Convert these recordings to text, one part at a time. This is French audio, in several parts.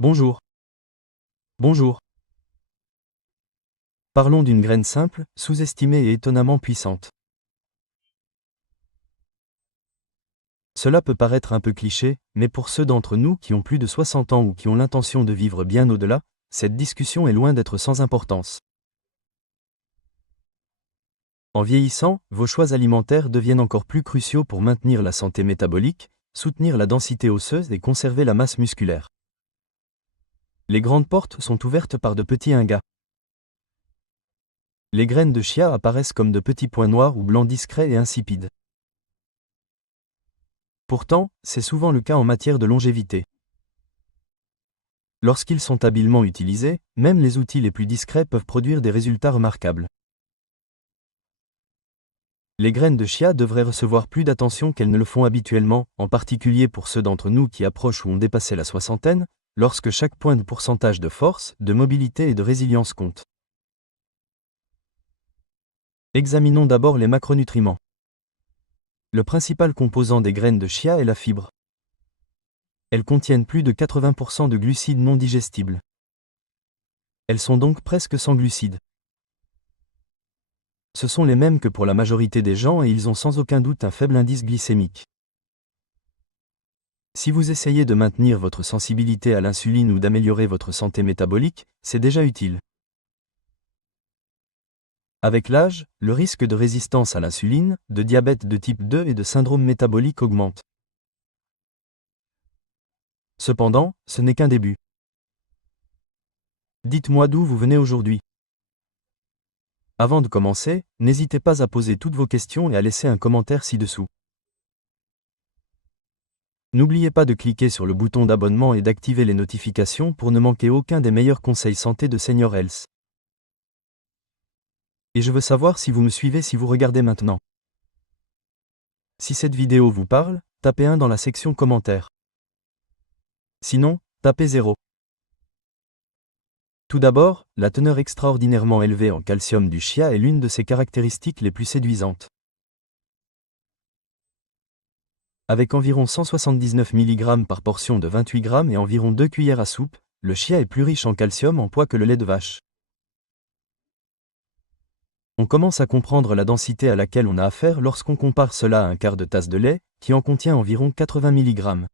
Bonjour. Bonjour. Parlons d'une graine simple, sous-estimée et étonnamment puissante. Cela peut paraître un peu cliché, mais pour ceux d'entre nous qui ont plus de 60 ans ou qui ont l'intention de vivre bien au-delà, cette discussion est loin d'être sans importance. En vieillissant, vos choix alimentaires deviennent encore plus cruciaux pour maintenir la santé métabolique, soutenir la densité osseuse et conserver la masse musculaire. Les grandes portes sont ouvertes par de petits ingas. Les graines de chia apparaissent comme de petits points noirs ou blancs discrets et insipides. Pourtant, c'est souvent le cas en matière de longévité. Lorsqu'ils sont habilement utilisés, même les outils les plus discrets peuvent produire des résultats remarquables. Les graines de chia devraient recevoir plus d'attention qu'elles ne le font habituellement, en particulier pour ceux d'entre nous qui approchent ou ont dépassé la soixantaine, lorsque chaque point de pourcentage de force, de mobilité et de résilience compte. Examinons d'abord les macronutriments. Le principal composant des graines de chia est la fibre. Elles contiennent plus de 80% de glucides non digestibles. Elles sont donc presque sans glucides. Ce sont les mêmes que pour la majorité des gens et ils ont sans aucun doute un faible indice glycémique. Si vous essayez de maintenir votre sensibilité à l'insuline ou d'améliorer votre santé métabolique, c'est déjà utile. Avec l'âge, le risque de résistance à l'insuline, de diabète de type 2 et de syndrome métabolique augmente. Cependant, ce n'est qu'un début. Dites-moi d'où vous venez aujourd'hui. Avant de commencer, n'hésitez pas à poser toutes vos questions et à laisser un commentaire ci-dessous. N'oubliez pas de cliquer sur le bouton d'abonnement et d'activer les notifications pour ne manquer aucun des meilleurs conseils santé de Senior Health. Et je veux savoir si vous me suivez si vous regardez maintenant. Si cette vidéo vous parle, tapez 1 dans la section commentaires. Sinon, tapez 0. Tout d'abord, la teneur extraordinairement élevée en calcium du chia est l'une de ses caractéristiques les plus séduisantes. Avec environ 179 mg par portion de 28 g et environ 2 cuillères à soupe, le chia est plus riche en calcium en poids que le lait de vache. On commence à comprendre la densité à laquelle on a affaire lorsqu'on compare cela à un quart de tasse de lait, qui en contient environ 80 mg.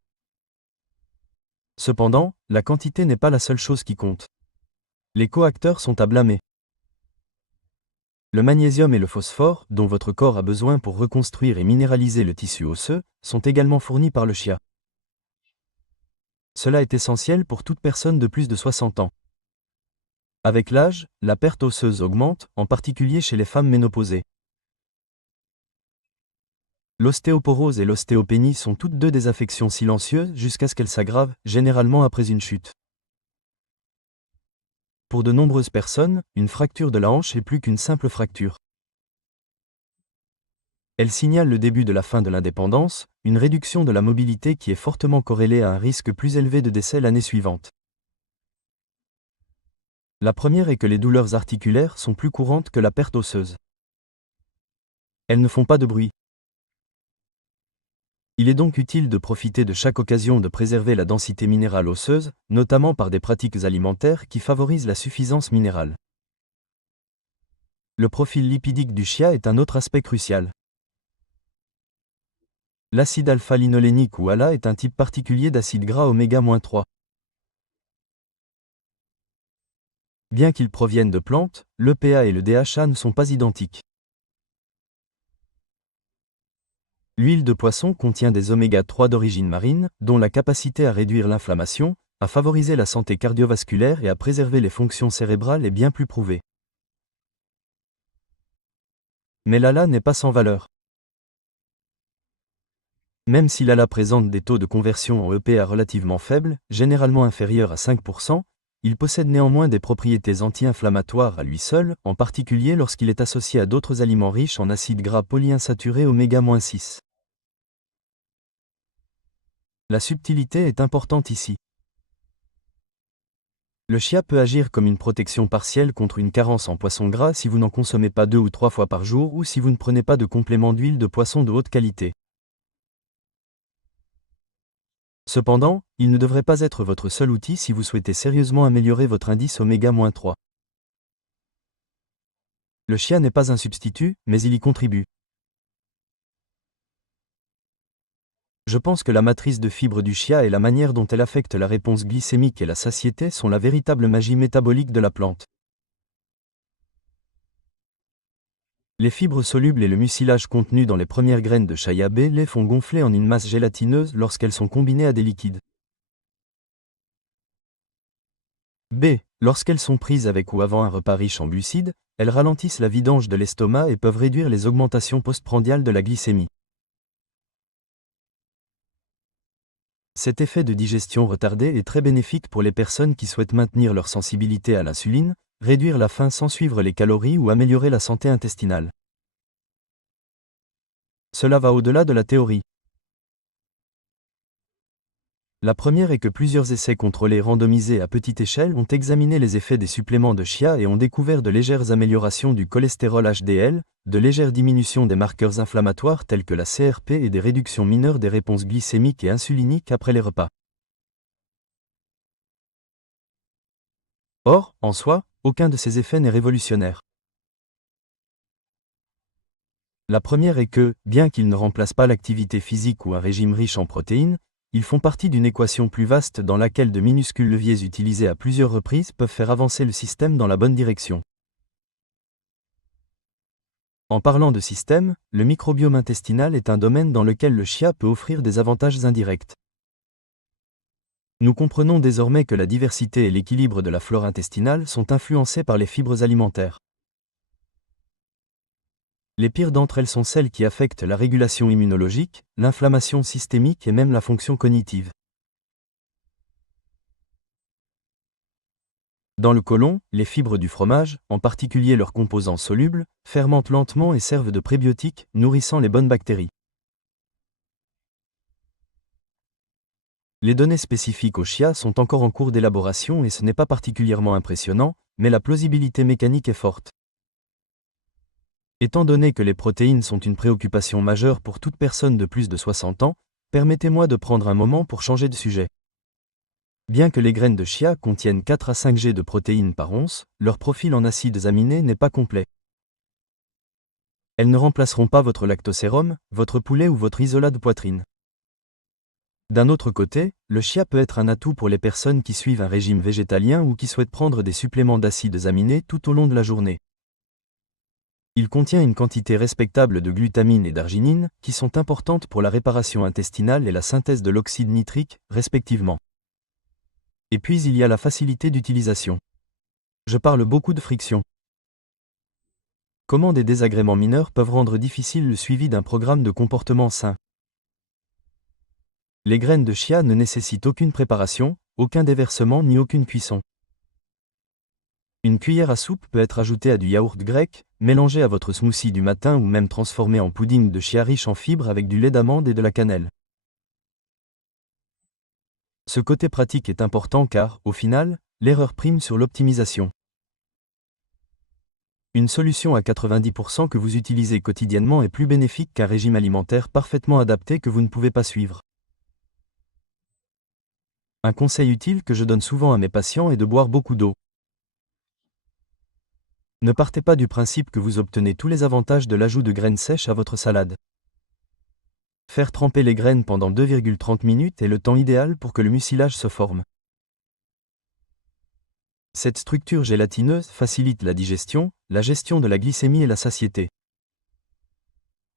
Cependant, la quantité n'est pas la seule chose qui compte. Les coacteurs sont à blâmer. Le magnésium et le phosphore, dont votre corps a besoin pour reconstruire et minéraliser le tissu osseux, sont également fournis par le chia. Cela est essentiel pour toute personne de plus de 60 ans. Avec l'âge, la perte osseuse augmente, en particulier chez les femmes ménopausées. L'ostéoporose et l'ostéopénie sont toutes deux des affections silencieuses jusqu'à ce qu'elles s'aggravent, généralement après une chute. Pour de nombreuses personnes, une fracture de la hanche est plus qu'une simple fracture. Elle signale le début de la fin de l'indépendance, une réduction de la mobilité qui est fortement corrélée à un risque plus élevé de décès l'année suivante. La première est que les douleurs articulaires sont plus courantes que la perte osseuse. Elles ne font pas de bruit. Il est donc utile de profiter de chaque occasion de préserver la densité minérale osseuse, notamment par des pratiques alimentaires qui favorisent la suffisance minérale. Le profil lipidique du chia est un autre aspect crucial. L'acide alpha-linolénique ou ALA est un type particulier d'acide gras oméga-3. Bien qu'ils proviennent de plantes, l'EPA et le DHA ne sont pas identiques. L'huile de poisson contient des oméga-3 d'origine marine, dont la capacité à réduire l'inflammation, à favoriser la santé cardiovasculaire et à préserver les fonctions cérébrales est bien plus prouvée. Mais l'ALA n'est pas sans valeur. Même si l'ALA présente des taux de conversion en EPA relativement faibles, généralement inférieurs à 5%, il possède néanmoins des propriétés anti-inflammatoires à lui seul, en particulier lorsqu'il est associé à d'autres aliments riches en acides gras polyinsaturés oméga-6. La subtilité est importante ici. Le chia peut agir comme une protection partielle contre une carence en poisson gras si vous n'en consommez pas 2 ou 3 fois par jour ou si vous ne prenez pas de complément d'huile de poisson de haute qualité. Cependant, il ne devrait pas être votre seul outil si vous souhaitez sérieusement améliorer votre indice oméga-3. Le chia n'est pas un substitut, mais il y contribue. Je pense que la matrice de fibres du chia et la manière dont elle affecte la réponse glycémique et la satiété sont la véritable magie métabolique de la plante. Les fibres solubles et le mucilage contenu dans les premières graines de chaya B les font gonfler en une masse gélatineuse lorsqu'elles sont combinées à des liquides. B. Lorsqu'elles sont prises avec ou avant un repas riche en glucides, elles ralentissent la vidange de l'estomac et peuvent réduire les augmentations postprandiales de la glycémie. Cet effet de digestion retardée est très bénéfique pour les personnes qui souhaitent maintenir leur sensibilité à l'insuline, réduire la faim sans suivre les calories ou améliorer la santé intestinale. Cela va au-delà de la théorie. La première est que plusieurs essais contrôlés randomisés à petite échelle ont examiné les effets des suppléments de chia et ont découvert de légères améliorations du cholestérol HDL, de légères diminutions des marqueurs inflammatoires tels que la CRP et des réductions mineures des réponses glycémiques et insuliniques après les repas. Or, en soi, aucun de ces effets n'est révolutionnaire. La première est que, bien qu'ils ne remplacent pas l'activité physique ou un régime riche en protéines, ils font partie d'une équation plus vaste dans laquelle de minuscules leviers utilisés à plusieurs reprises peuvent faire avancer le système dans la bonne direction. En parlant de système, le microbiome intestinal est un domaine dans lequel le chia peut offrir des avantages indirects. Nous comprenons désormais que la diversité et l'équilibre de la flore intestinale sont influencés par les fibres alimentaires. Les pires d'entre elles sont celles qui affectent la régulation immunologique, l'inflammation systémique et même la fonction cognitive. Dans le côlon, les fibres du fromage, en particulier leurs composants solubles, fermentent lentement et servent de prébiotiques, nourrissant les bonnes bactéries. Les données spécifiques au chia sont encore en cours d'élaboration et ce n'est pas particulièrement impressionnant, mais la plausibilité mécanique est forte. Étant donné que les protéines sont une préoccupation majeure pour toute personne de plus de 60 ans, permettez-moi de prendre un moment pour changer de sujet. Bien que les graines de chia contiennent 4 à 5 g de protéines par once, leur profil en acides aminés n'est pas complet. Elles ne remplaceront pas votre lactosérum, votre poulet ou votre isolat de poitrine. D'un autre côté, le chia peut être un atout pour les personnes qui suivent un régime végétalien ou qui souhaitent prendre des suppléments d'acides aminés tout au long de la journée. Il contient une quantité respectable de glutamine et d'arginine, qui sont importantes pour la réparation intestinale et la synthèse de l'oxyde nitrique, respectivement. Et puis il y a la facilité d'utilisation. Je parle beaucoup de friction. Comment des désagréments mineurs peuvent rendre difficile le suivi d'un programme de comportement sain? Les graines de chia ne nécessitent aucune préparation, aucun déversement ni aucune cuisson. Une cuillère à soupe peut être ajoutée à du yaourt grec, mélangé à votre smoothie du matin ou même transformé en pudding de chia riche en fibres avec du lait d'amande et de la cannelle. Ce côté pratique est important car, au final, l'erreur prime sur l'optimisation. Une solution à 90% que vous utilisez quotidiennement est plus bénéfique qu'un régime alimentaire parfaitement adapté que vous ne pouvez pas suivre. Un conseil utile que je donne souvent à mes patients est de boire beaucoup d'eau. Ne partez pas du principe que vous obtenez tous les avantages de l'ajout de graines sèches à votre salade. Faire tremper les graines pendant 2,30 minutes est le temps idéal pour que le mucilage se forme. Cette structure gélatineuse facilite la digestion, la gestion de la glycémie et la satiété.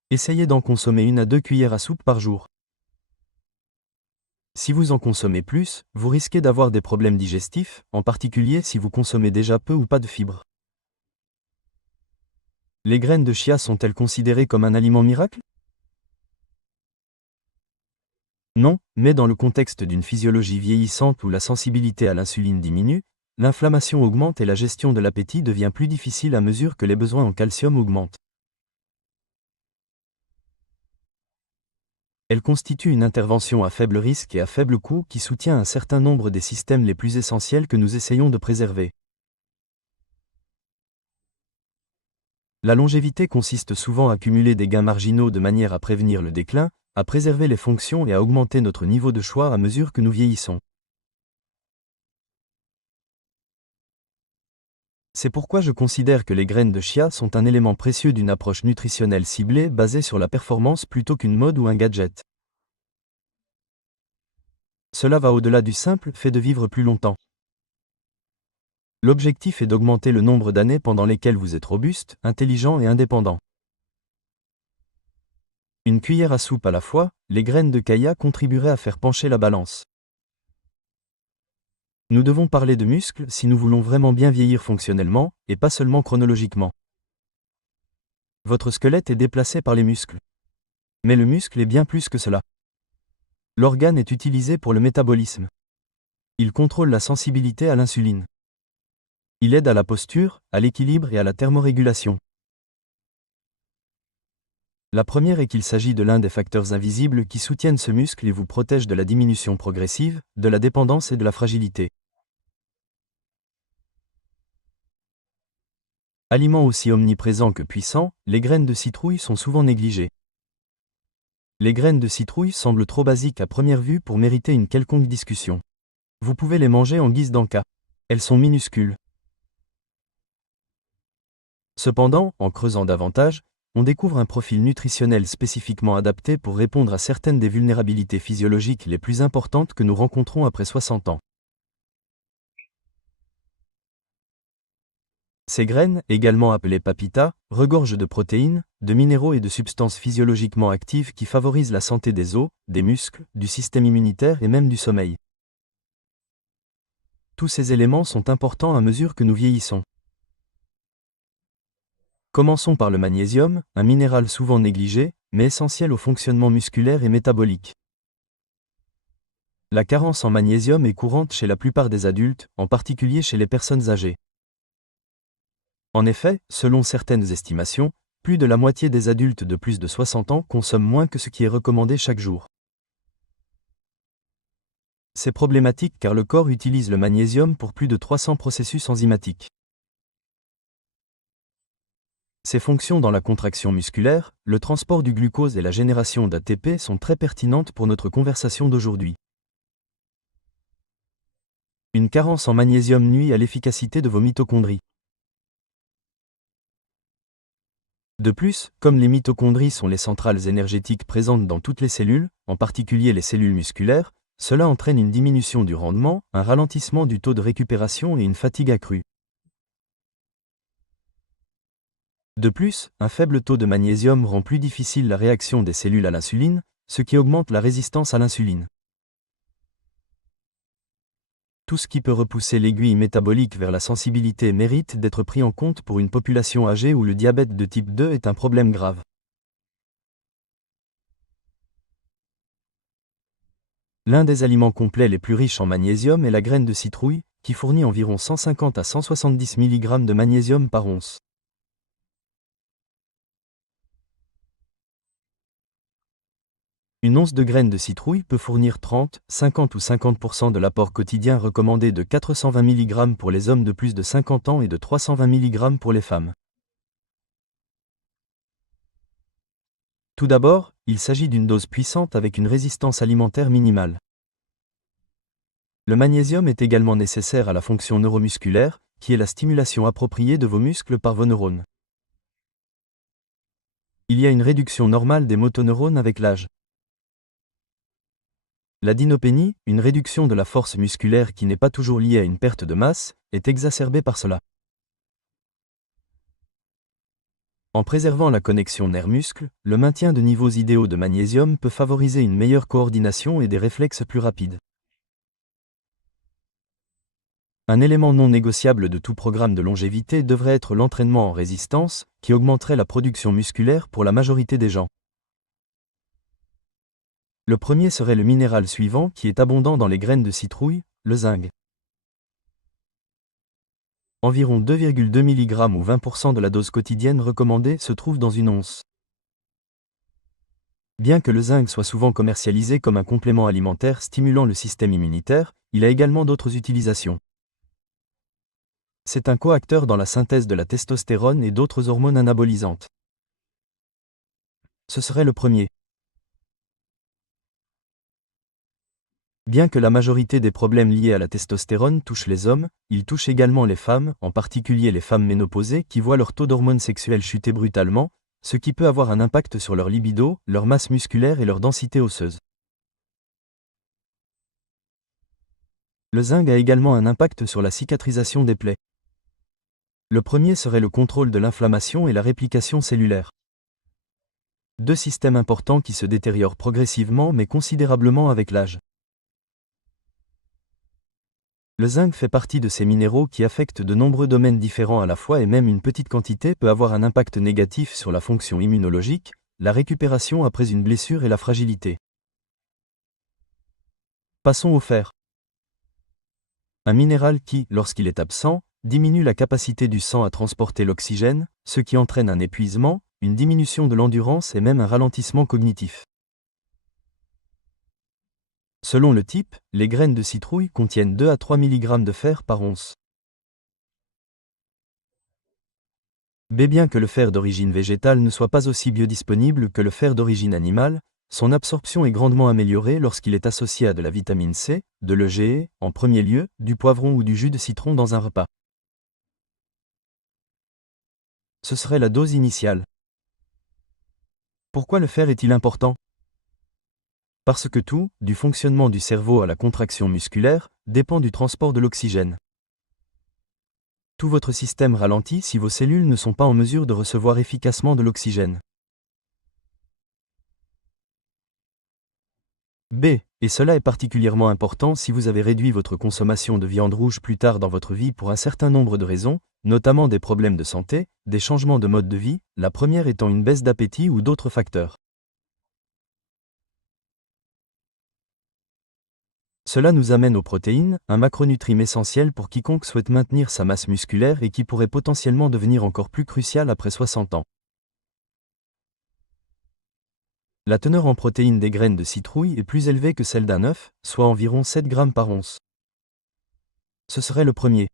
Essayez d'en consommer 1 à 2 cuillères à soupe par jour. Si vous en consommez plus, vous risquez d'avoir des problèmes digestifs, en particulier si vous consommez déjà peu ou pas de fibres. Les graines de chia sont-elles considérées comme un aliment miracle? Non, mais dans le contexte d'une physiologie vieillissante où la sensibilité à l'insuline diminue, l'inflammation augmente et la gestion de l'appétit devient plus difficile à mesure que les besoins en calcium augmentent. Elle constitue une intervention à faible risque et à faible coût qui soutient un certain nombre des systèmes les plus essentiels que nous essayons de préserver. La longévité consiste souvent à cumuler des gains marginaux de manière à prévenir le déclin, à préserver les fonctions et à augmenter notre niveau de choix à mesure que nous vieillissons. C'est pourquoi je considère que les graines de chia sont un élément précieux d'une approche nutritionnelle ciblée basée sur la performance plutôt qu'une mode ou un gadget. Cela va au-delà du simple fait de vivre plus longtemps. L'objectif est d'augmenter le nombre d'années pendant lesquelles vous êtes robuste, intelligent et indépendant. Une cuillère à soupe à la fois, les graines de kaya contribueraient à faire pencher la balance. Nous devons parler de muscles si nous voulons vraiment bien vieillir fonctionnellement, et pas seulement chronologiquement. Votre squelette est déplacé par les muscles. Mais le muscle est bien plus que cela. L'organe est utilisé pour le métabolisme. Il contrôle la sensibilité à l'insuline. Il aide à la posture, à l'équilibre et à la thermorégulation. La première est qu'il s'agit de l'un des facteurs invisibles qui soutiennent ce muscle et vous protègent de la diminution progressive, de la dépendance et de la fragilité. Aliment aussi omniprésent que puissant, les graines de citrouille sont souvent négligées. Les graines de citrouille semblent trop basiques à première vue pour mériter une quelconque discussion. Vous pouvez les manger en guise d'encas. Elles sont minuscules. Cependant, en creusant davantage, on découvre un profil nutritionnel spécifiquement adapté pour répondre à certaines des vulnérabilités physiologiques les plus importantes que nous rencontrons après 60 ans. Ces graines, également appelées papitas, regorgent de protéines, de minéraux et de substances physiologiquement actives qui favorisent la santé des os, des muscles, du système immunitaire et même du sommeil. Tous ces éléments sont importants à mesure que nous vieillissons. Commençons par le magnésium, un minéral souvent négligé, mais essentiel au fonctionnement musculaire et métabolique. La carence en magnésium est courante chez la plupart des adultes, en particulier chez les personnes âgées. En effet, selon certaines estimations, plus de la moitié des adultes de plus de 60 ans consomment moins que ce qui est recommandé chaque jour. C'est problématique car le corps utilise le magnésium pour plus de 300 processus enzymatiques. Ses fonctions dans la contraction musculaire, le transport du glucose et la génération d'ATP sont très pertinentes pour notre conversation d'aujourd'hui. Une carence en magnésium nuit à l'efficacité de vos mitochondries. De plus, comme les mitochondries sont les centrales énergétiques présentes dans toutes les cellules, en particulier les cellules musculaires, cela entraîne une diminution du rendement, un ralentissement du taux de récupération et une fatigue accrue. De plus, un faible taux de magnésium rend plus difficile la réaction des cellules à l'insuline, ce qui augmente la résistance à l'insuline. Tout ce qui peut repousser l'aiguille métabolique vers la sensibilité mérite d'être pris en compte pour une population âgée où le diabète de type 2 est un problème grave. L'un des aliments complets les plus riches en magnésium est la graine de citrouille, qui fournit environ 150 à 170 mg de magnésium par once. Une once de graines de citrouille peut fournir 30, 50 ou 50% de l'apport quotidien recommandé de 420 mg pour les hommes de plus de 50 ans et de 320 mg pour les femmes. Tout d'abord, il s'agit d'une dose puissante avec une résistance alimentaire minimale. Le magnésium est également nécessaire à la fonction neuromusculaire, qui est la stimulation appropriée de vos muscles par vos neurones. Il y a une réduction normale des motoneurones avec l'âge. La dynopénie, une réduction de la force musculaire qui n'est pas toujours liée à une perte de masse, est exacerbée par cela. En préservant la connexion nerf-muscle, le maintien de niveaux idéaux de magnésium peut favoriser une meilleure coordination et des réflexes plus rapides. Un élément non négociable de tout programme de longévité devrait être l'entraînement en résistance, qui augmenterait la production musculaire pour la majorité des gens. Le premier serait le minéral suivant qui est abondant dans les graines de citrouille, le zinc. Environ 2,2 mg ou 20% de la dose quotidienne recommandée se trouve dans une once. Bien que le zinc soit souvent commercialisé comme un complément alimentaire stimulant le système immunitaire, il a également d'autres utilisations. C'est un coacteur dans la synthèse de la testostérone et d'autres hormones anabolisantes. Ce serait le premier. Bien que la majorité des problèmes liés à la testostérone touchent les hommes, ils touchent également les femmes, en particulier les femmes ménopausées qui voient leur taux d'hormones sexuelles chuter brutalement, ce qui peut avoir un impact sur leur libido, leur masse musculaire et leur densité osseuse. Le zinc a également un impact sur la cicatrisation des plaies. Le premier serait le contrôle de l'inflammation et la réplication cellulaire. Deux systèmes importants qui se détériorent progressivement mais considérablement avec l'âge. Le zinc fait partie de ces minéraux qui affectent de nombreux domaines différents à la fois et même une petite quantité peut avoir un impact négatif sur la fonction immunologique, la récupération après une blessure et la fragilité. Passons au fer. Un minéral qui, lorsqu'il est absent, diminue la capacité du sang à transporter l'oxygène, ce qui entraîne un épuisement, une diminution de l'endurance et même un ralentissement cognitif. Selon le type, les graines de citrouille contiennent 2 à 3 mg de fer par once. Bien que le fer d'origine végétale ne soit pas aussi biodisponible que le fer d'origine animale, son absorption est grandement améliorée lorsqu'il est associé à de la vitamine C, de l'EGE, en premier lieu, du poivron ou du jus de citron dans un repas. Ce serait la dose initiale. Pourquoi le fer est-il important ? Parce que tout, du fonctionnement du cerveau à la contraction musculaire, dépend du transport de l'oxygène. Tout votre système ralentit si vos cellules ne sont pas en mesure de recevoir efficacement de l'oxygène. Et cela est particulièrement important si vous avez réduit votre consommation de viande rouge plus tard dans votre vie pour un certain nombre de raisons, notamment des problèmes de santé, des changements de mode de vie, la première étant une baisse d'appétit ou d'autres facteurs. Cela nous amène aux protéines, un macronutriment essentiel pour quiconque souhaite maintenir sa masse musculaire et qui pourrait potentiellement devenir encore plus crucial après 60 ans. La teneur en protéines des graines de citrouille est plus élevée que celle d'un œuf, soit environ 7 grammes par once. Ce serait le premier.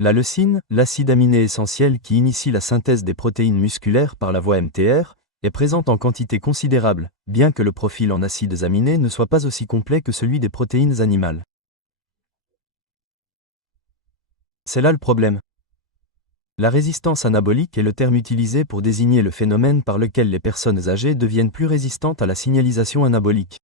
La leucine, l'acide aminé essentiel qui initie la synthèse des protéines musculaires par la voie MTR, est présente en quantité considérable, bien que le profil en acides aminés ne soit pas aussi complet que celui des protéines animales. C'est là le problème. La résistance anabolique est le terme utilisé pour désigner le phénomène par lequel les personnes âgées deviennent plus résistantes à la signalisation anabolique.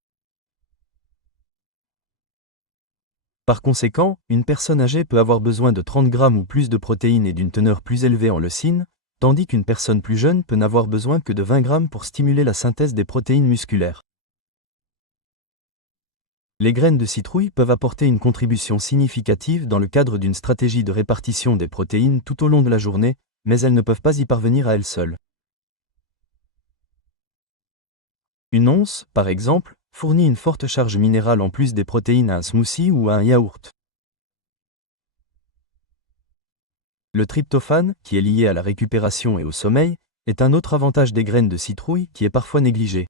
Par conséquent, une personne âgée peut avoir besoin de 30 grammes ou plus de protéines et d'une teneur plus élevée en leucine, tandis qu'une personne plus jeune peut n'avoir besoin que de 20 grammes pour stimuler la synthèse des protéines musculaires. Les graines de citrouille peuvent apporter une contribution significative dans le cadre d'une stratégie de répartition des protéines tout au long de la journée, mais elles ne peuvent pas y parvenir à elles seules. Une once, par exemple, fournit une forte charge minérale en plus des protéines à un smoothie ou à un yaourt. Le tryptophane, qui est lié à la récupération et au sommeil, est un autre avantage des graines de citrouille qui est parfois négligé.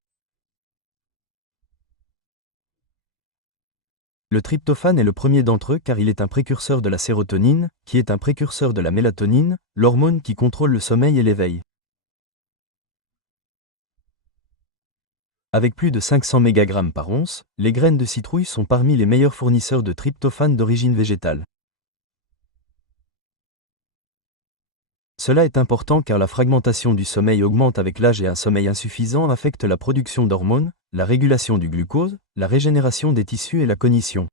Le tryptophane est le premier d'entre eux car il est un précurseur de la sérotonine, qui est un précurseur de la mélatonine, l'hormone qui contrôle le sommeil et l'éveil. Avec plus de 500 mg par once, les graines de citrouille sont parmi les meilleurs fournisseurs de tryptophane d'origine végétale. Cela est important car la fragmentation du sommeil augmente avec l'âge et un sommeil insuffisant affecte la production d'hormones, la régulation du glucose, la régénération des tissus et la cognition.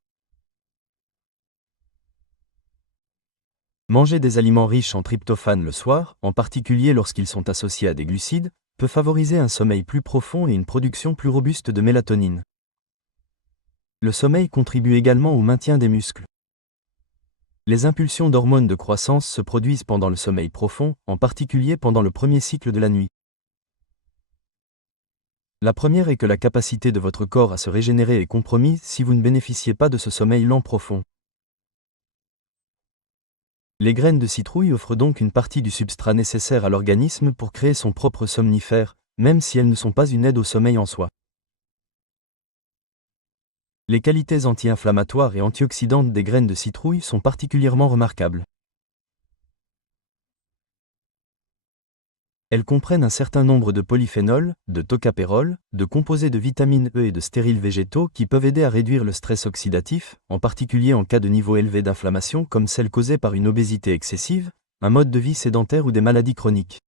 Manger des aliments riches en tryptophane le soir, en particulier lorsqu'ils sont associés à des glucides, peut favoriser un sommeil plus profond et une production plus robuste de mélatonine. Le sommeil contribue également au maintien des muscles. Les impulsions d'hormones de croissance se produisent pendant le sommeil profond, en particulier pendant le premier cycle de la nuit. La première est que la capacité de votre corps à se régénérer est compromise si vous ne bénéficiez pas de ce sommeil lent profond. Les graines de citrouille offrent donc une partie du substrat nécessaire à l'organisme pour créer son propre somnifère, même si elles ne sont pas une aide au sommeil en soi. Les qualités anti-inflammatoires et antioxydantes des graines de citrouille sont particulièrement remarquables. Elles comprennent un certain nombre de polyphénols, de tocopérols, de composés de vitamine E et de stériles végétaux qui peuvent aider à réduire le stress oxydatif, en particulier en cas de niveau élevé d'inflammation comme celle causée par une obésité excessive, un mode de vie sédentaire ou des maladies chroniques.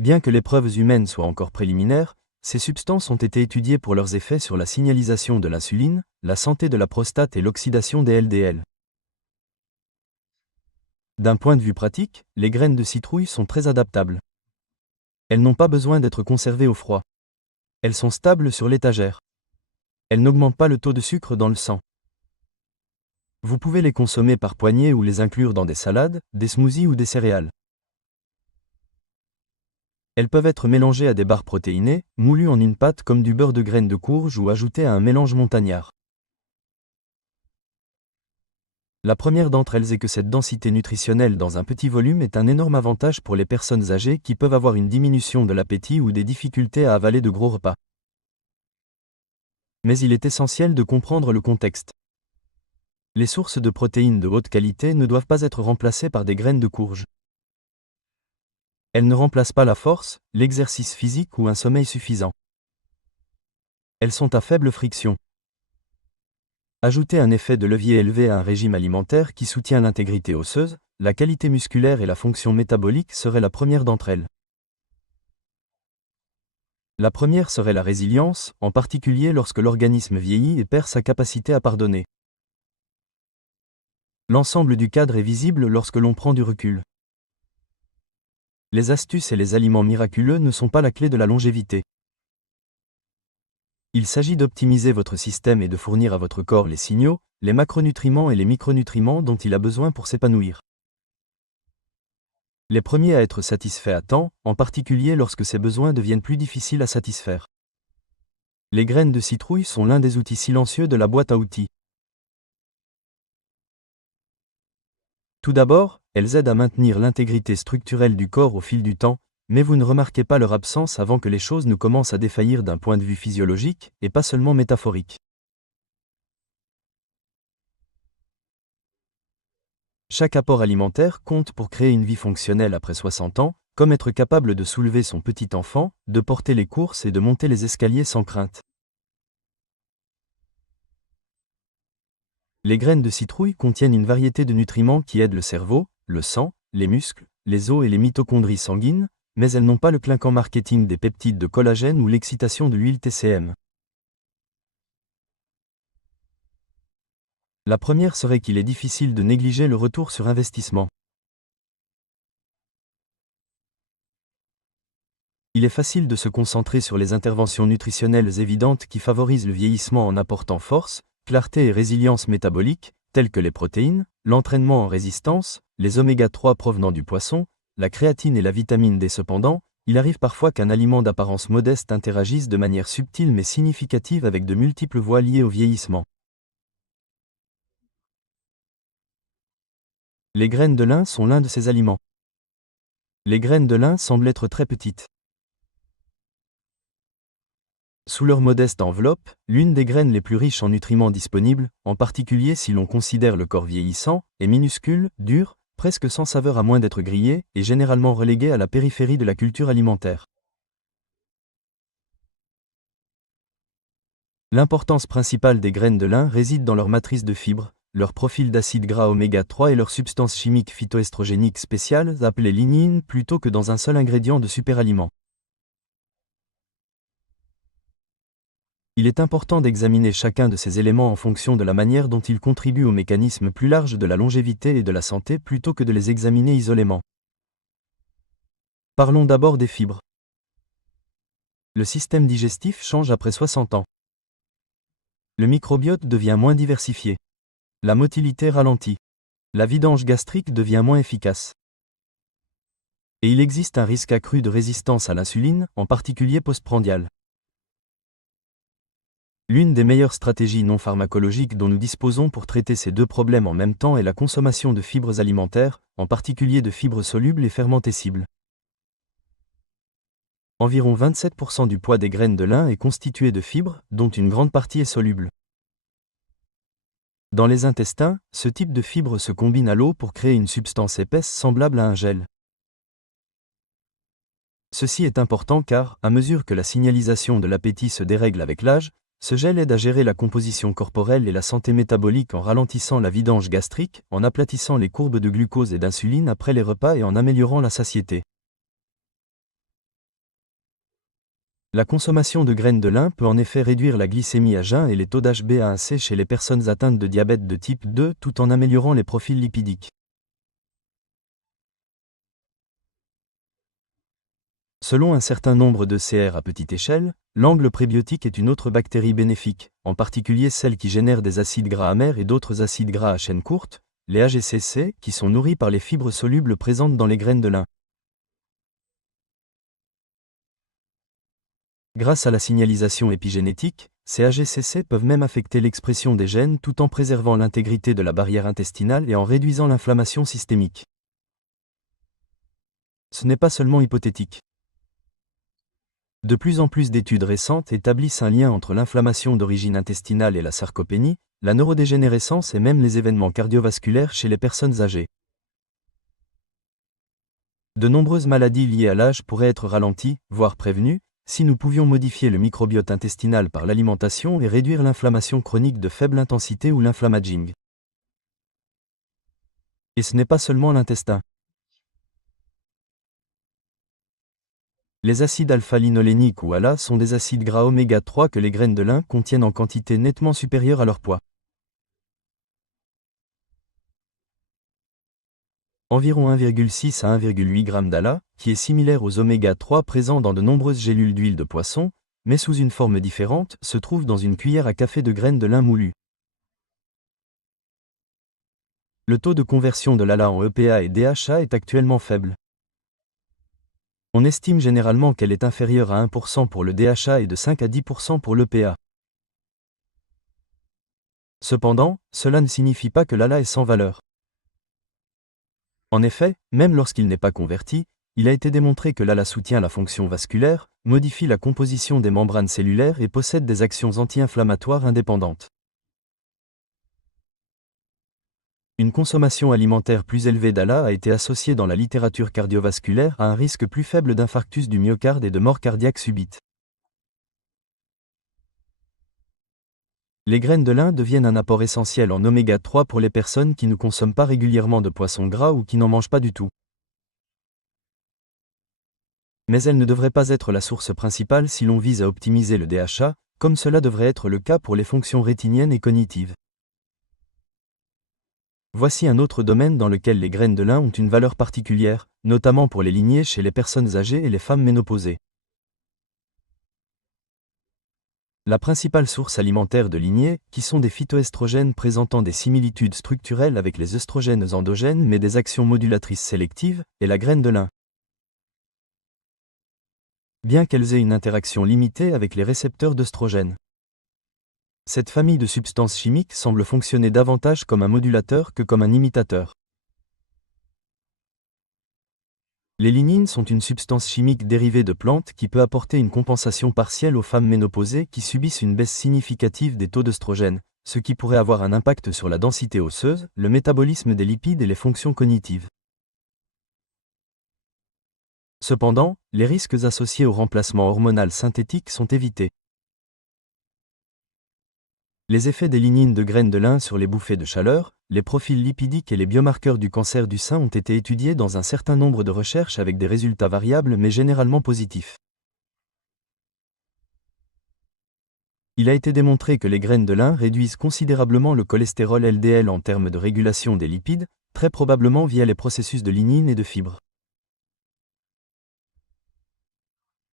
Bien que les preuves humaines soient encore préliminaires, ces substances ont été étudiées pour leurs effets sur la signalisation de l'insuline, la santé de la prostate et l'oxydation des LDL. D'un point de vue pratique, les graines de citrouille sont très adaptables. Elles n'ont pas besoin d'être conservées au froid. Elles sont stables sur l'étagère. Elles n'augmentent pas le taux de sucre dans le sang. Vous pouvez les consommer par poignées ou les inclure dans des salades, des smoothies ou des céréales. Elles peuvent être mélangées à des barres protéinées, moulues en une pâte comme du beurre de graines de courge ou ajoutées à un mélange montagnard. La première d'entre elles est que cette densité nutritionnelle dans un petit volume est un énorme avantage pour les personnes âgées qui peuvent avoir une diminution de l'appétit ou des difficultés à avaler de gros repas. Mais il est essentiel de comprendre le contexte. Les sources de protéines de haute qualité ne doivent pas être remplacées par des graines de courge. Elles ne remplacent pas la force, l'exercice physique ou un sommeil suffisant. Elles sont à faible friction. Ajoutez un effet de levier élevé à un régime alimentaire qui soutient l'intégrité osseuse, la qualité musculaire et la fonction métabolique serait la première d'entre elles. La première serait la résilience, en particulier lorsque l'organisme vieillit et perd sa capacité à pardonner. L'ensemble du cadre est visible lorsque l'on prend du recul. Les astuces et les aliments miraculeux ne sont pas la clé de la longévité. Il s'agit d'optimiser votre système et de fournir à votre corps les signaux, les macronutriments et les micronutriments dont il a besoin pour s'épanouir. Les premiers à être satisfaits à temps, en particulier lorsque ces besoins deviennent plus difficiles à satisfaire. Les graines de citrouille sont l'un des outils silencieux de la boîte à outils. Tout d'abord, elles aident à maintenir l'intégrité structurelle du corps au fil du temps, mais vous ne remarquez pas leur absence avant que les choses ne commencent à défaillir d'un point de vue physiologique, et pas seulement métaphorique. Chaque apport alimentaire compte pour créer une vie fonctionnelle après 60 ans, comme être capable de soulever son petit enfant, de porter les courses et de monter les escaliers sans crainte. Les graines de citrouille contiennent une variété de nutriments qui aident le cerveau, le sang, les muscles, les os et les mitochondries sanguines, mais elles n'ont pas le clinquant marketing des peptides de collagène ou l'excitation de l'huile TCM. La première serait qu'il est difficile de négliger le retour sur investissement. Il est facile de se concentrer sur les interventions nutritionnelles évidentes qui favorisent le vieillissement en apportant force, clarté et résilience métabolique, telles que les protéines, l'entraînement en résistance, les oméga 3 provenant du poisson, la créatine et la vitamine D. Cependant, il arrive parfois qu'un aliment d'apparence modeste interagisse de manière subtile mais significative avec de multiples voies liées au vieillissement. Les graines de lin sont l'un de ces aliments. Les graines de lin semblent être très petites. Sous leur modeste enveloppe, l'une des graines les plus riches en nutriments disponibles, en particulier si l'on considère le corps vieillissant, est minuscule, dure, presque sans saveur à moins d'être grillée, et généralement reléguée à la périphérie de la culture alimentaire. L'importance principale des graines de lin réside dans leur matrice de fibres, leur profil d'acides gras oméga 3 et leurs substances chimiques phytoestrogéniques spéciales appelées lignines plutôt que dans un seul ingrédient de superaliment. Il est important d'examiner chacun de ces éléments en fonction de la manière dont ils contribuent au mécanisme plus large de la longévité et de la santé plutôt que de les examiner isolément. Parlons d'abord des fibres. Le système digestif change après 60 ans. Le microbiote devient moins diversifié. La motilité ralentit. La vidange gastrique devient moins efficace. Et il existe un risque accru de résistance à l'insuline, en particulier postprandiale. L'une des meilleures stratégies non pharmacologiques dont nous disposons pour traiter ces deux problèmes en même temps est la consommation de fibres alimentaires, en particulier de fibres solubles et fermentescibles. Environ 27% du poids des graines de lin est constitué de fibres, dont une grande partie est soluble. Dans les intestins, ce type de fibre se combine à l'eau pour créer une substance épaisse semblable à un gel. Ceci est important car, à mesure que la signalisation de l'appétit se dérègle avec l'âge, ce gel aide à gérer la composition corporelle et la santé métabolique en ralentissant la vidange gastrique, en aplatissant les courbes de glucose et d'insuline après les repas et en améliorant la satiété. La consommation de graines de lin peut en effet réduire la glycémie à jeun et les taux d'HbA1c chez les personnes atteintes de diabète de type 2 tout en améliorant les profils lipidiques. Selon un certain nombre de CR à petite échelle, l'angle prébiotique est une autre bactérie bénéfique, en particulier celle qui génère des acides gras amers et d'autres acides gras à chaîne courte, les AGCC, qui sont nourris par les fibres solubles présentes dans les graines de lin. Grâce à la signalisation épigénétique, ces AGCC peuvent même affecter l'expression des gènes tout en préservant l'intégrité de la barrière intestinale et en réduisant l'inflammation systémique. Ce n'est pas seulement hypothétique. De plus en plus d'études récentes établissent un lien entre l'inflammation d'origine intestinale et la sarcopénie, la neurodégénérescence et même les événements cardiovasculaires chez les personnes âgées. De nombreuses maladies liées à l'âge pourraient être ralenties, voire prévenues, si nous pouvions modifier le microbiote intestinal par l'alimentation et réduire l'inflammation chronique de faible intensité ou l'inflammaging. Et ce n'est pas seulement l'intestin. Les acides alpha-linoléniques ou ALA sont des acides gras oméga 3 que les graines de lin contiennent en quantité nettement supérieure à leur poids. Environ 1,6 à 1,8 g d'ALA, qui est similaire aux oméga 3 présents dans de nombreuses gélules d'huile de poisson, mais sous une forme différente, se trouve dans une cuillère à café de graines de lin moulues. Le taux de conversion de l'ALA en EPA et DHA est actuellement faible. On estime généralement qu'elle est inférieure à 1% pour le DHA et de 5 à 10% pour l'EPA. Cependant, cela ne signifie pas que l'ALA est sans valeur. En effet, même lorsqu'il n'est pas converti, il a été démontré que l'ALA soutient la fonction vasculaire, modifie la composition des membranes cellulaires et possède des actions anti-inflammatoires indépendantes. Une consommation alimentaire plus élevée d'ALA a été associée dans la littérature cardiovasculaire à un risque plus faible d'infarctus du myocarde et de mort cardiaque subite. Les graines de lin deviennent un apport essentiel en oméga 3 pour les personnes qui ne consomment pas régulièrement de poissons gras ou qui n'en mangent pas du tout. Mais elles ne devraient pas être la source principale si l'on vise à optimiser le DHA, comme cela devrait être le cas pour les fonctions rétiniennes et cognitives. Voici un autre domaine dans lequel les graines de lin ont une valeur particulière, notamment pour les lignées chez les personnes âgées et les femmes ménopausées. La principale source alimentaire de lignée, qui sont des phytoestrogènes présentant des similitudes structurelles avec les œstrogènes endogènes mais des actions modulatrices sélectives, est la graine de lin. Bien qu'elles aient une interaction limitée avec les récepteurs d'œstrogènes. Cette famille de substances chimiques semble fonctionner davantage comme un modulateur que comme un imitateur. Les lignines sont une substance chimique dérivée de plantes qui peut apporter une compensation partielle aux femmes ménopausées qui subissent une baisse significative des taux d'œstrogènes, ce qui pourrait avoir un impact sur la densité osseuse, le métabolisme des lipides et les fonctions cognitives. Cependant, les risques associés au remplacement hormonal synthétique sont évités. Les effets des lignines de graines de lin sur les bouffées de chaleur, les profils lipidiques et les biomarqueurs du cancer du sein ont été étudiés dans un certain nombre de recherches avec des résultats variables mais généralement positifs. Il a été démontré que les graines de lin réduisent considérablement le cholestérol LDL en termes de régulation des lipides, très probablement via les processus de lignine et de fibres.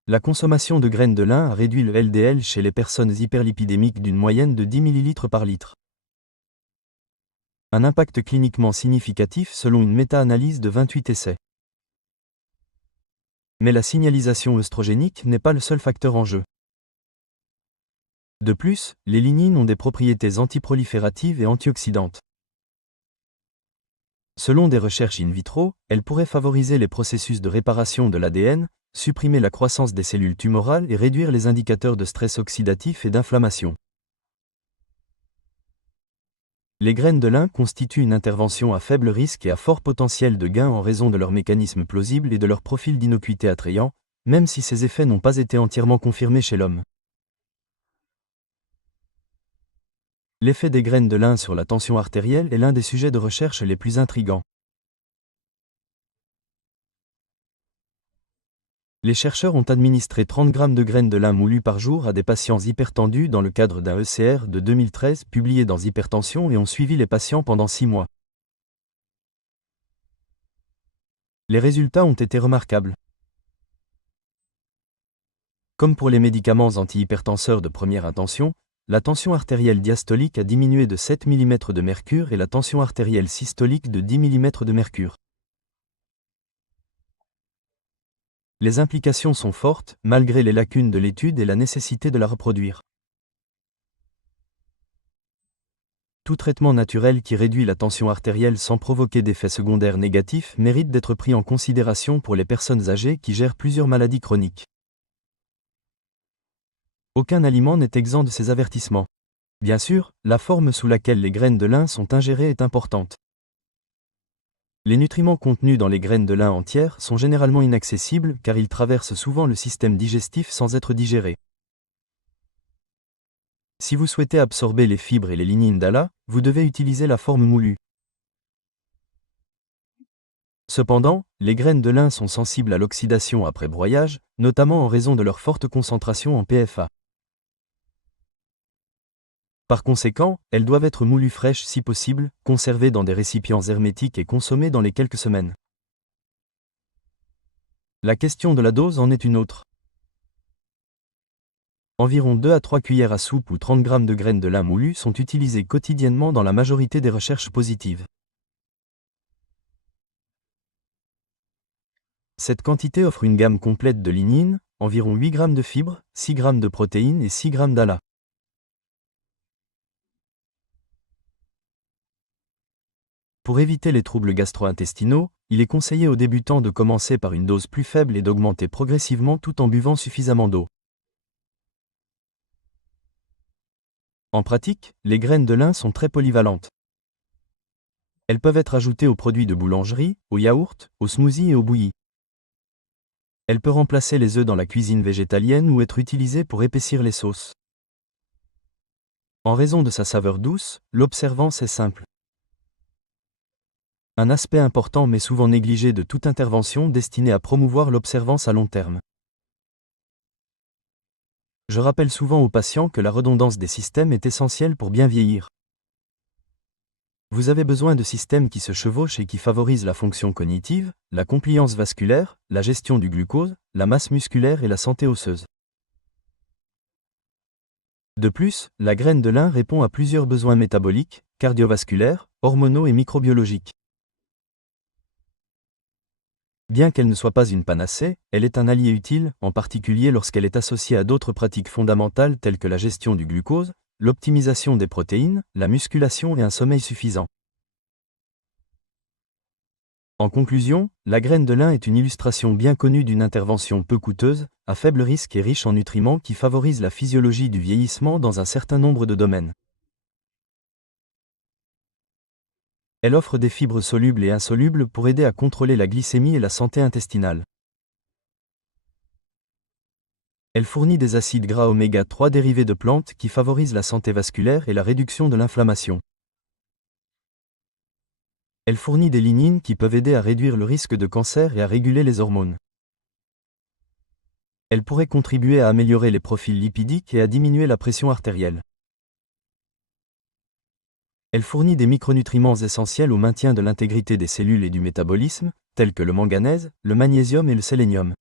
La consommation de graines de lin a réduit le LDL chez les personnes hyperlipidémiques d'une moyenne de 10 ml par litre. Un impact cliniquement significatif selon une méta-analyse de 28 essais. Mais la signalisation œstrogénique n'est pas le seul facteur en jeu. De plus, les lignines ont des propriétés antiprolifératives et antioxydantes. Selon des recherches in vitro, elles pourraient favoriser les processus de réparation de l'ADN, supprimer la croissance des cellules tumorales et réduire les indicateurs de stress oxydatif et d'inflammation. Les graines de lin constituent une intervention à faible risque et à fort potentiel de gain en raison de leur mécanisme plausible et de leur profil d'innocuité attrayant, même si ces effets n'ont pas été entièrement confirmés chez l'homme. L'effet des graines de lin sur la tension artérielle est l'un des sujets de recherche les plus intrigants. Les chercheurs ont administré 30 grammes de graines de lin moulues par jour à des patients hypertendus dans le cadre d'un ECR de 2013 publié dans Hypertension et ont suivi les patients pendant 6 mois. Les résultats ont été remarquables. Comme pour les médicaments antihypertenseurs de première intention, la tension artérielle diastolique a diminué de 7 mm de mercure et la tension artérielle systolique de 10 mm de mercure. Les implications sont fortes, malgré les lacunes de l'étude et la nécessité de la reproduire. Tout traitement naturel qui réduit la tension artérielle sans provoquer d'effets secondaires négatifs mérite d'être pris en considération pour les personnes âgées qui gèrent plusieurs maladies chroniques. Aucun aliment n'est exempt de ces avertissements. Bien sûr, la forme sous laquelle les graines de lin sont ingérées est importante. Les nutriments contenus dans les graines de lin entières sont généralement inaccessibles car ils traversent souvent le système digestif sans être digérés. Si vous souhaitez absorber les fibres et les lignines d'Ala, vous devez utiliser la forme moulue. Cependant, les graines de lin sont sensibles à l'oxydation après broyage, notamment en raison de leur forte concentration en PFA. Par conséquent, elles doivent être moulues fraîches si possible, conservées dans des récipients hermétiques et consommées dans les quelques semaines. La question de la dose en est une autre. Environ 2 à 3 cuillères à soupe ou 30 g de graines de lin moulues sont utilisées quotidiennement dans la majorité des recherches positives. Cette quantité offre une gamme complète de lignines, environ 8 g de fibres, 6 g de protéines et 6 g d'ALA. Pour éviter les troubles gastro-intestinaux, il est conseillé aux débutants de commencer par une dose plus faible et d'augmenter progressivement tout en buvant suffisamment d'eau. En pratique, les graines de lin sont très polyvalentes. Elles peuvent être ajoutées aux produits de boulangerie, aux yaourts, aux smoothies et aux bouillies. Elle peut remplacer les œufs dans la cuisine végétalienne ou être utilisée pour épaissir les sauces. En raison de sa saveur douce, l'observance est simple. Un aspect important mais souvent négligé de toute intervention destinée à promouvoir l'observance à long terme. Je rappelle souvent aux patients que la redondance des systèmes est essentielle pour bien vieillir. Vous avez besoin de systèmes qui se chevauchent et qui favorisent la fonction cognitive, la compliance vasculaire, la gestion du glucose, la masse musculaire et la santé osseuse. De plus, la graine de lin répond à plusieurs besoins métaboliques, cardiovasculaires, hormonaux et microbiologiques. Bien qu'elle ne soit pas une panacée, elle est un allié utile, en particulier lorsqu'elle est associée à d'autres pratiques fondamentales telles que la gestion du glucose, l'optimisation des protéines, la musculation et un sommeil suffisant. En conclusion, la graine de lin est une illustration bien connue d'une intervention peu coûteuse, à faible risque et riche en nutriments qui favorise la physiologie du vieillissement dans un certain nombre de domaines. Elle offre des fibres solubles et insolubles pour aider à contrôler la glycémie et la santé intestinale. Elle fournit des acides gras oméga 3 dérivés de plantes qui favorisent la santé vasculaire et la réduction de l'inflammation. Elle fournit des lignines qui peuvent aider à réduire le risque de cancer et à réguler les hormones. Elle pourrait contribuer à améliorer les profils lipidiques et à diminuer la pression artérielle. Elle fournit des micronutriments essentiels au maintien de l'intégrité des cellules et du métabolisme, tels que le manganèse, le magnésium et le sélénium.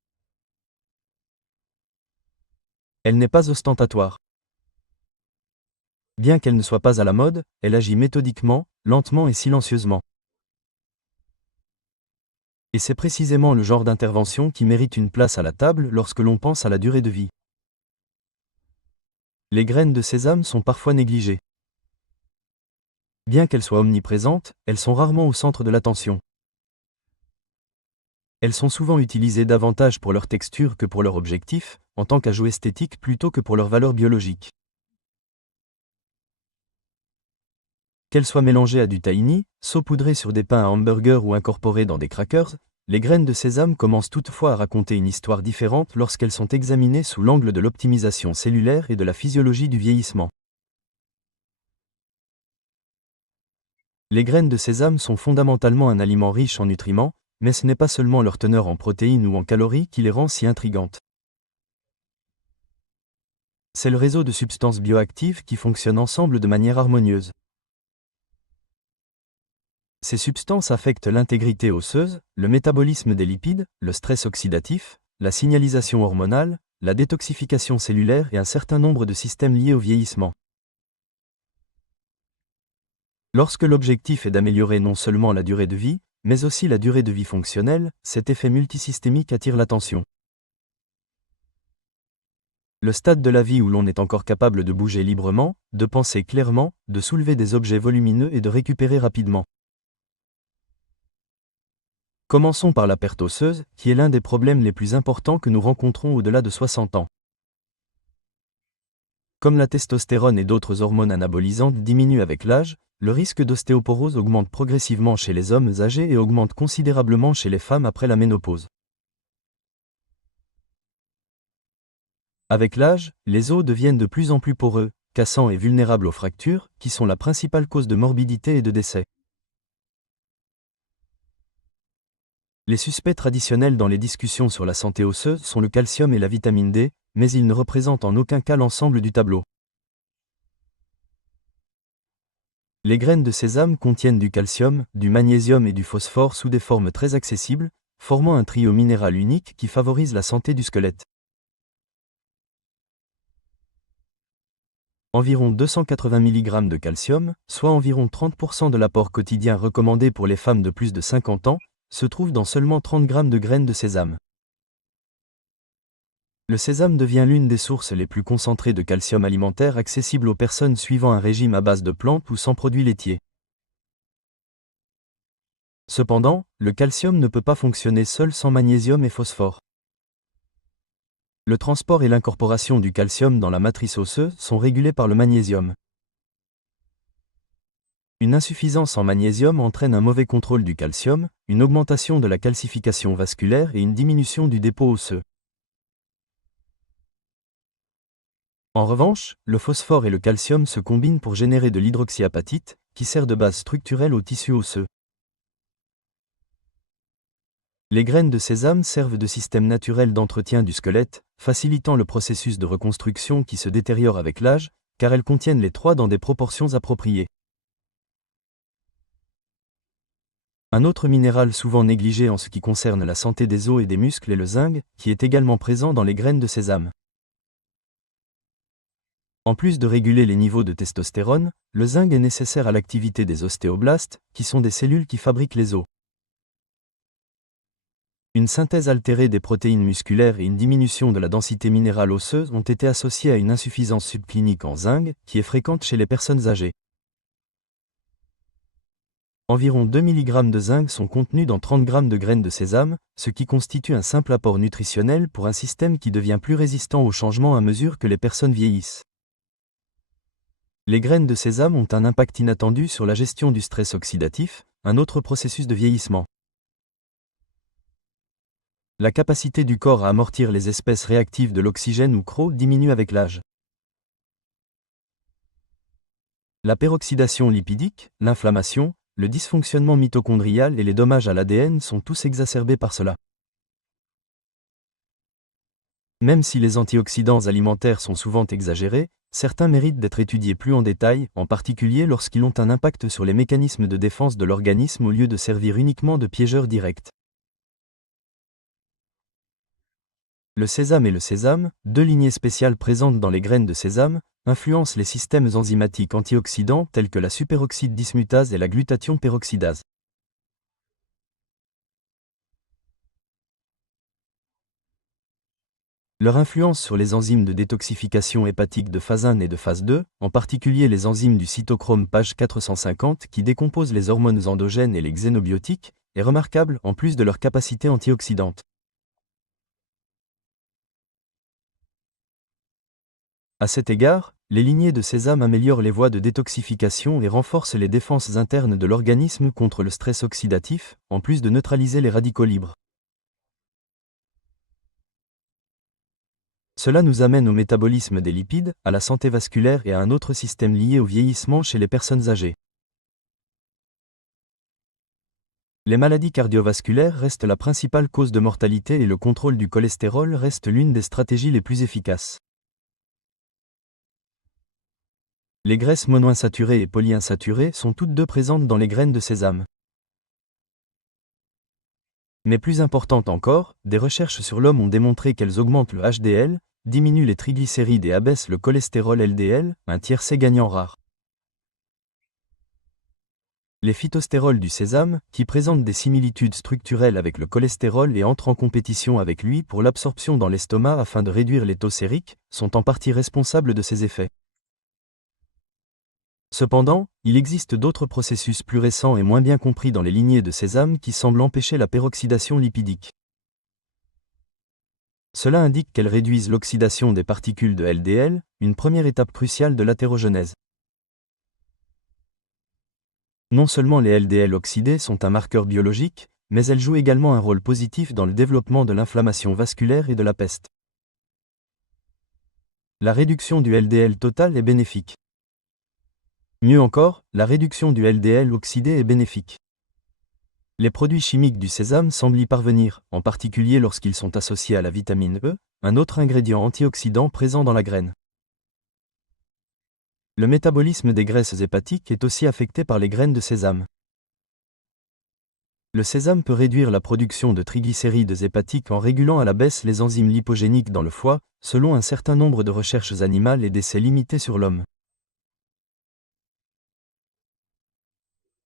Elle n'est pas ostentatoire. Bien qu'elle ne soit pas à la mode, elle agit méthodiquement, lentement et silencieusement. Et c'est précisément le genre d'intervention qui mérite une place à la table lorsque l'on pense à la durée de vie. Les graines de sésame sont parfois négligées. Bien qu'elles soient omniprésentes, elles sont rarement au centre de l'attention. Elles sont souvent utilisées davantage pour leur texture que pour leur objectif, en tant qu'ajout esthétique plutôt que pour leur valeur biologique. Qu'elles soient mélangées à du tahini, saupoudrées sur des pains à hamburger ou incorporées dans des crackers, les graines de sésame commencent toutefois à raconter une histoire différente lorsqu'elles sont examinées sous l'angle de l'optimisation cellulaire et de la physiologie du vieillissement. Les graines de sésame sont fondamentalement un aliment riche en nutriments, mais ce n'est pas seulement leur teneur en protéines ou en calories qui les rend si intrigantes. C'est le réseau de substances bioactives qui fonctionnent ensemble de manière harmonieuse. Ces substances affectent l'intégrité osseuse, le métabolisme des lipides, le stress oxydatif, la signalisation hormonale, la détoxification cellulaire et un certain nombre de systèmes liés au vieillissement. Lorsque l'objectif est d'améliorer non seulement la durée de vie, mais aussi la durée de vie fonctionnelle, cet effet multisystémique attire l'attention. Le stade de la vie où l'on est encore capable de bouger librement, de penser clairement, de soulever des objets volumineux et de récupérer rapidement. Commençons par la perte osseuse, qui est l'un des problèmes les plus importants que nous rencontrons au-delà de 60 ans. Comme la testostérone et d'autres hormones anabolisantes diminuent avec l'âge, le risque d'ostéoporose augmente progressivement chez les hommes âgés et augmente considérablement chez les femmes après la ménopause. Avec l'âge, les os deviennent de plus en plus poreux, cassants et vulnérables aux fractures, qui sont la principale cause de morbidité et de décès. Les suspects traditionnels dans les discussions sur la santé osseuse sont le calcium et la vitamine D, mais ils ne représentent en aucun cas l'ensemble du tableau. Les graines de sésame contiennent du calcium, du magnésium et du phosphore sous des formes très accessibles, formant un trio minéral unique qui favorise la santé du squelette. Environ 280 mg de calcium, soit environ 30% de l'apport quotidien recommandé pour les femmes de plus de 50 ans, se trouve dans seulement 30 g de graines de sésame. Le sésame devient l'une des sources les plus concentrées de calcium alimentaire accessibles aux personnes suivant un régime à base de plantes ou sans produits laitiers. Cependant, le calcium ne peut pas fonctionner seul sans magnésium et phosphore. Le transport et l'incorporation du calcium dans la matrice osseuse sont régulés par le magnésium. Une insuffisance en magnésium entraîne un mauvais contrôle du calcium, une augmentation de la calcification vasculaire et une diminution du dépôt osseux. En revanche, le phosphore et le calcium se combinent pour générer de l'hydroxyapatite, qui sert de base structurelle au tissu osseux. Les graines de sésame servent de système naturel d'entretien du squelette, facilitant le processus de reconstruction qui se détériore avec l'âge, car elles contiennent les trois dans des proportions appropriées. Un autre minéral souvent négligé en ce qui concerne la santé des os et des muscles est le zinc, qui est également présent dans les graines de sésame. En plus de réguler les niveaux de testostérone, le zinc est nécessaire à l'activité des ostéoblastes, qui sont des cellules qui fabriquent les os. Une synthèse altérée des protéines musculaires et une diminution de la densité minérale osseuse ont été associées à une insuffisance subclinique en zinc, qui est fréquente chez les personnes âgées. Environ 2 mg de zinc sont contenus dans 30 g de graines de sésame, ce qui constitue un simple apport nutritionnel pour un système qui devient plus résistant aux changements à mesure que les personnes vieillissent. Les graines de sésame ont un impact inattendu sur la gestion du stress oxydatif, un autre processus de vieillissement. La capacité du corps à amortir les espèces réactives de l'oxygène ou CRO diminue avec l'âge. La peroxydation lipidique, l'inflammation, le dysfonctionnement mitochondrial et les dommages à l'ADN sont tous exacerbés par cela. Même si les antioxydants alimentaires sont souvent exagérés, certains méritent d'être étudiés plus en détail, en particulier lorsqu'ils ont un impact sur les mécanismes de défense de l'organisme au lieu de servir uniquement de piégeurs directs. Le sésame et le sésame, deux lignées spéciales présentes dans les graines de sésame, influencent les systèmes enzymatiques antioxydants tels que la superoxyde dismutase et la glutathion peroxydase. Leur influence sur les enzymes de détoxification hépatique de phase 1 et de phase 2, en particulier les enzymes du cytochrome page 450 qui décomposent les hormones endogènes et les xénobiotiques, est remarquable en plus de leur capacité antioxydante. À cet égard, les lignées de sésame améliorent les voies de détoxification et renforcent les défenses internes de l'organisme contre le stress oxydatif, en plus de neutraliser les radicaux libres. Cela nous amène au métabolisme des lipides, à la santé vasculaire et à un autre système lié au vieillissement chez les personnes âgées. Les maladies cardiovasculaires restent la principale cause de mortalité et le contrôle du cholestérol reste l'une des stratégies les plus efficaces. Les graisses monoinsaturées et polyinsaturées sont toutes deux présentes dans les graines de sésame. Mais plus importante encore, des recherches sur l'homme ont démontré qu'elles augmentent le HDL, diminuent les triglycérides et abaissent le cholestérol LDL, un tiercé gagnant rare. Les phytostérols du sésame, qui présentent des similitudes structurelles avec le cholestérol et entrent en compétition avec lui pour l'absorption dans l'estomac afin de réduire les taux sériques, sont en partie responsables de ces effets. Cependant, il existe d'autres processus plus récents et moins bien compris dans les lignées de sésame qui semblent empêcher la peroxydation lipidique. Cela indique qu'elles réduisent l'oxydation des particules de LDL, une première étape cruciale de l'athérogénèse. Non seulement les LDL oxydés sont un marqueur biologique, mais elles jouent également un rôle positif dans le développement de l'inflammation vasculaire et de la peste. La réduction du LDL total est bénéfique. Mieux encore, la réduction du LDL oxydé est bénéfique. Les produits chimiques du sésame semblent y parvenir, en particulier lorsqu'ils sont associés à la vitamine E, un autre ingrédient antioxydant présent dans la graine. Le métabolisme des graisses hépatiques est aussi affecté par les graines de sésame. Le sésame peut réduire la production de triglycérides hépatiques en régulant à la baisse les enzymes lipogéniques dans le foie, selon un certain nombre de recherches animales et d'essais limités sur l'homme.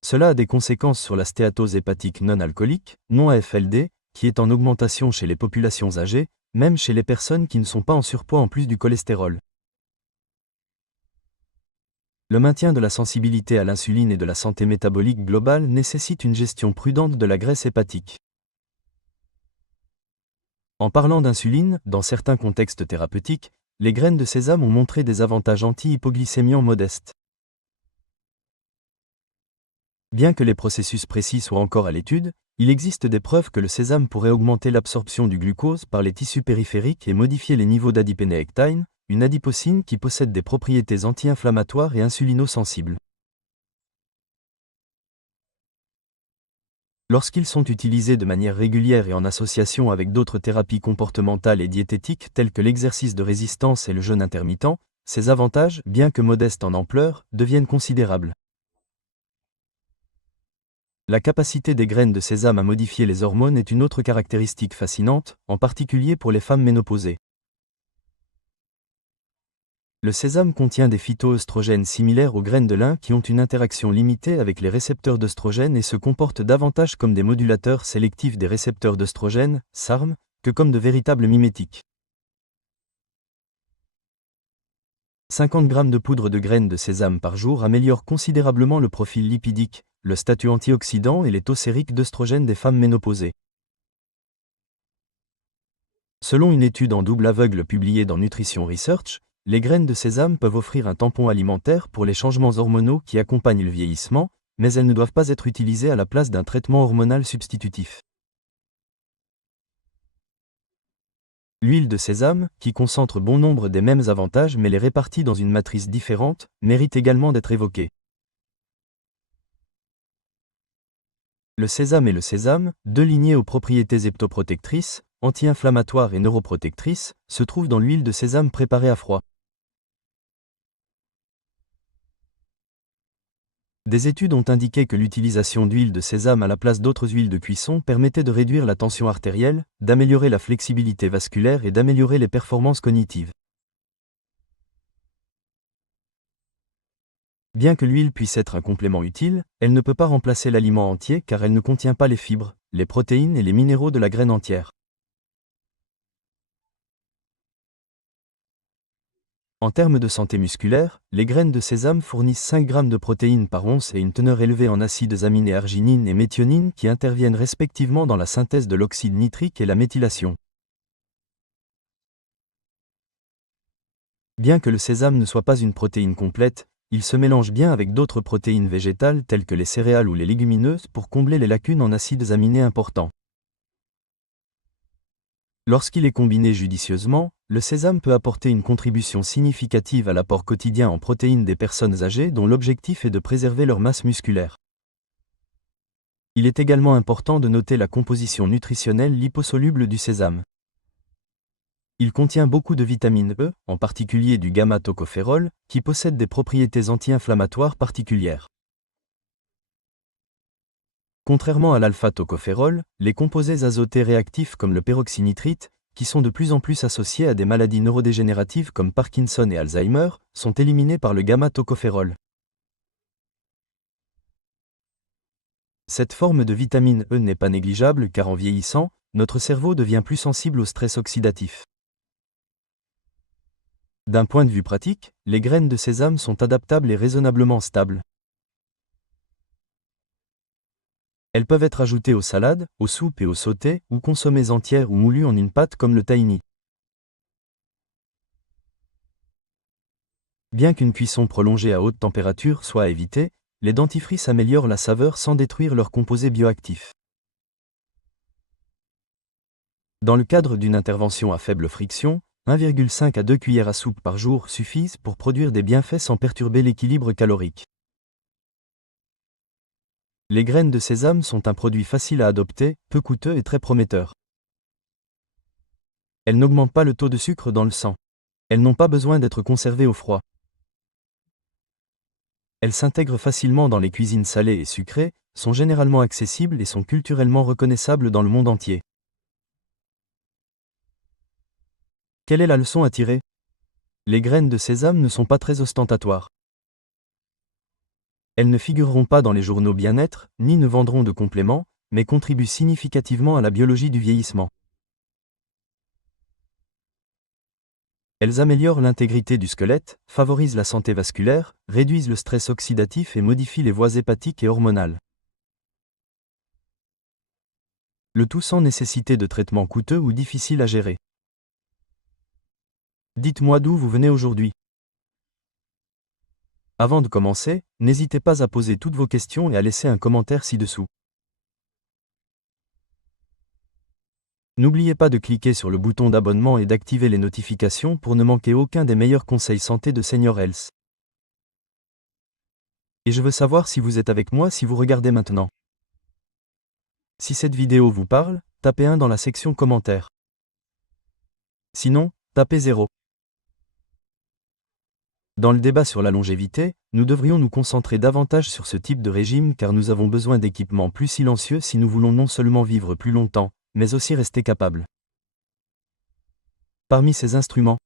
Cela a des conséquences sur la stéatose hépatique non alcoolique, non AFLD, qui est en augmentation chez les populations âgées, même chez les personnes qui ne sont pas en surpoids en plus du cholestérol. Le maintien de la sensibilité à l'insuline et de la santé métabolique globale nécessite une gestion prudente de la graisse hépatique. En parlant d'insuline, dans certains contextes thérapeutiques, les graines de sésame ont montré des avantages anti-hypoglycémiants modestes. Bien que les processus précis soient encore à l'étude, il existe des preuves que le sésame pourrait augmenter l'absorption du glucose par les tissus périphériques et modifier les niveaux d'adipénéectine, une adipocine qui possède des propriétés anti-inflammatoires et insulinosensibles. Lorsqu'ils sont utilisés de manière régulière et en association avec d'autres thérapies comportementales et diététiques telles que l'exercice de résistance et le jeûne intermittent, ces avantages, bien que modestes en ampleur, deviennent considérables. La capacité des graines de sésame à modifier les hormones est une autre caractéristique fascinante, en particulier pour les femmes ménopausées. Le sésame contient des phytoœstrogènes similaires aux graines de lin qui ont une interaction limitée avec les récepteurs d'œstrogènes et se comportent davantage comme des modulateurs sélectifs des récepteurs d'œstrogènes, SARM, que comme de véritables mimétiques. 50 g de poudre de graines de sésame par jour améliore considérablement le profil lipidique, le statut antioxydant et les taux sériques d'œstrogènes des femmes ménopausées. Selon une étude en double aveugle publiée dans Nutrition Research, les graines de sésame peuvent offrir un tampon alimentaire pour les changements hormonaux qui accompagnent le vieillissement, mais elles ne doivent pas être utilisées à la place d'un traitement hormonal substitutif. L'huile de sésame, qui concentre bon nombre des mêmes avantages mais les répartit dans une matrice différente, mérite également d'être évoquée. Le sésame et le sésame, deux lignées aux propriétés hépatoprotectrices, anti-inflammatoires et neuroprotectrices, se trouvent dans l'huile de sésame préparée à froid. Des études ont indiqué que l'utilisation d'huile de sésame à la place d'autres huiles de cuisson permettait de réduire la tension artérielle, d'améliorer la flexibilité vasculaire et d'améliorer les performances cognitives. Bien que l'huile puisse être un complément utile, elle ne peut pas remplacer l'aliment entier car elle ne contient pas les fibres, les protéines et les minéraux de la graine entière. En termes de santé musculaire, les graines de sésame fournissent 5 g de protéines par once et une teneur élevée en acides aminés arginine et méthionine qui interviennent respectivement dans la synthèse de l'oxyde nitrique et la méthylation. Bien que le sésame ne soit pas une protéine complète, il se mélange bien avec d'autres protéines végétales telles que les céréales ou les légumineuses pour combler les lacunes en acides aminés importants. Lorsqu'il est combiné judicieusement, le sésame peut apporter une contribution significative à l'apport quotidien en protéines des personnes âgées dont l'objectif est de préserver leur masse musculaire. Il est également important de noter la composition nutritionnelle liposoluble du sésame. Il contient beaucoup de vitamine E, en particulier du gamma-tocophérol, qui possède des propriétés anti-inflammatoires particulières. Contrairement à l'alpha-tocophérol, les composés azotés réactifs comme le peroxynitrite, qui sont de plus en plus associés à des maladies neurodégénératives comme Parkinson et Alzheimer, sont éliminés par le gamma-tocophérol. Cette forme de vitamine E n'est pas négligeable car en vieillissant, notre cerveau devient plus sensible au stress oxydatif. D'un point de vue pratique, les graines de sésame sont adaptables et raisonnablement stables. Elles peuvent être ajoutées aux salades, aux soupes et aux sautés, ou consommées entières ou moulues en une pâte comme le tahini. Bien qu'une cuisson prolongée à haute température soit à éviter, les dentifrices améliorent la saveur sans détruire leurs composés bioactifs. Dans le cadre d'une intervention à faible friction, 1,5 à 2 cuillères à soupe par jour suffisent pour produire des bienfaits sans perturber l'équilibre calorique. Les graines de sésame sont un produit facile à adopter, peu coûteux et très prometteur. Elles n'augmentent pas le taux de sucre dans le sang. Elles n'ont pas besoin d'être conservées au froid. Elles s'intègrent facilement dans les cuisines salées et sucrées, sont généralement accessibles et sont culturellement reconnaissables dans le monde entier. Quelle est la leçon à tirer? Les graines de sésame ne sont pas très ostentatoires. Elles ne figureront pas dans les journaux bien-être, ni ne vendront de compléments, mais contribuent significativement à la biologie du vieillissement. Elles améliorent l'intégrité du squelette, favorisent la santé vasculaire, réduisent le stress oxydatif et modifient les voies hépatiques et hormonales. Le tout sans nécessité de traitements coûteux ou difficiles à gérer. Dites-moi d'où vous venez aujourd'hui. Avant de commencer, n'hésitez pas à poser toutes vos questions et à laisser un commentaire ci-dessous. N'oubliez pas de cliquer sur le bouton d'abonnement et d'activer les notifications pour ne manquer aucun des meilleurs conseils santé de Senior Health. Et je veux savoir si vous êtes avec moi si vous regardez maintenant. Si cette vidéo vous parle, tapez 1 dans la section commentaires. Sinon, tapez 0. Dans le débat sur la longévité, nous devrions nous concentrer davantage sur ce type de régime car nous avons besoin d'équipements plus silencieux si nous voulons non seulement vivre plus longtemps, mais aussi rester capables. Parmi ces instruments,